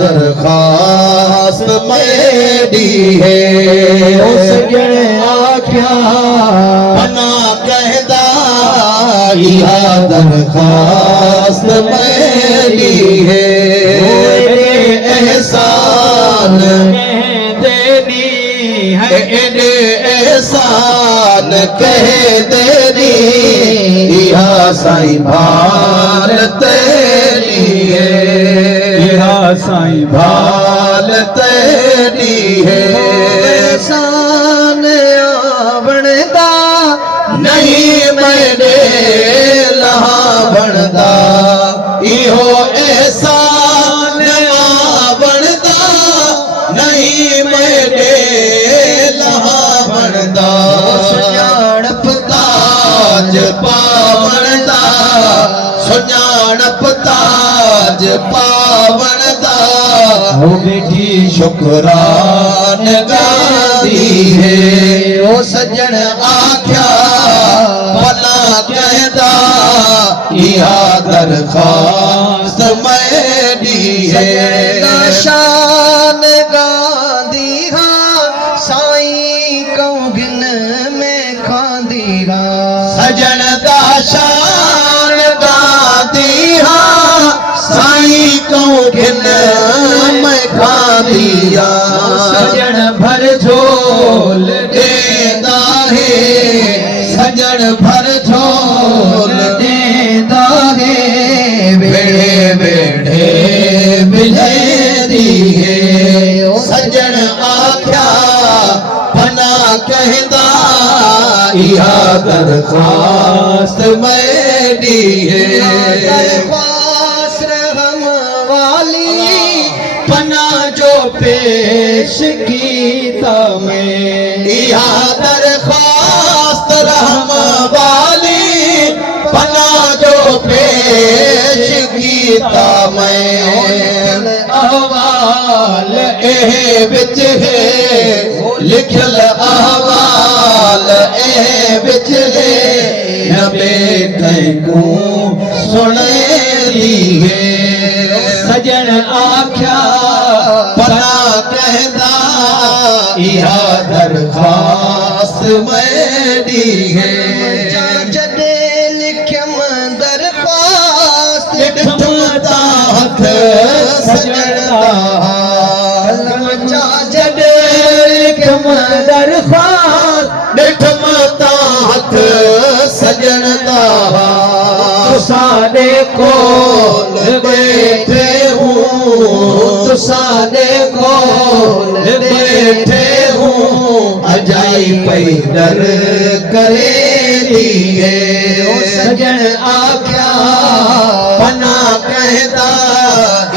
दरखास्त मेरी है। ओ सजण आख्या पना कहदा इहा दरखास्त मेरी है। एहसान देनी है एने एहसान कह देनी इहा साईं भाल तेरी है। इहा साईं भाल तेरी है। एहसान आवणदा नहीं मैंने लहा बनदा इहो एहसान बनदा नहीं मैंने लहा बनदा। सुञाणप ताज पावनदा सुञाणप ताज पावनदा हो बेटी शुक्रान गादी है। ओ सजण आख्या भला कहदा इहा दरखास्त मेरी है। शान गांधी हाँ साईं कौगिन में खांदी हाँ। सजन दा शान गांधी हाँ साईं कौगिन में खांदिया। सजण भर झोल देदा है सजन भर झोल देदा है बेड़े बेड़े बिलेरी है। सजन आख्या पना कहदा इहा दरखास्त मेरी है। दरख्वास्त रहम वाली पना जो पेश कीता मैं। इहा दरखास्त रहम वाली पना जो पेश कीता मैं। अहवाल एह विच है लिखल अहवाल एह विच है नबे तैकू सुनेली है। सजण आख्या पना कहदा इहा दरखास्त मेरी है। जॾे लिखियम दरख्वास्त ॾिठमता हथ सजण दा जॾे लिखियम दरख्वास्त ॾिठमता हथ सजण दा तुसां कोल बैठे हूँ तुसां कोल बैठे हूँ अजाई पई दर करे दिए। सजण आख्या पना कहदा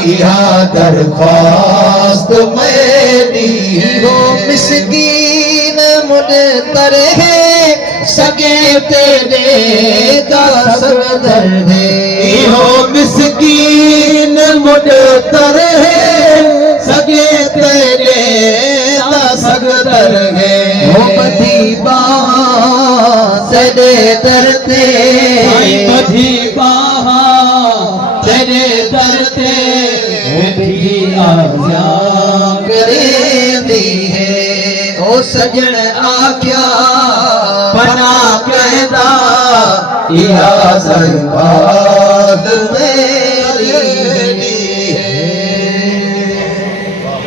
इहा दरखास्त मेरी है। वो मिसकीन मुनतर है सगे तेरे का सगदर है। इहो मिसकीन मुनतर है सगे तेरे का सगदर है। वो बधी बाह तेरे दर ते बधी बाहा तेरे दर ते भी आजा करेंदी है। ओ सजण आख्या पना कहदा इहा साईं बात में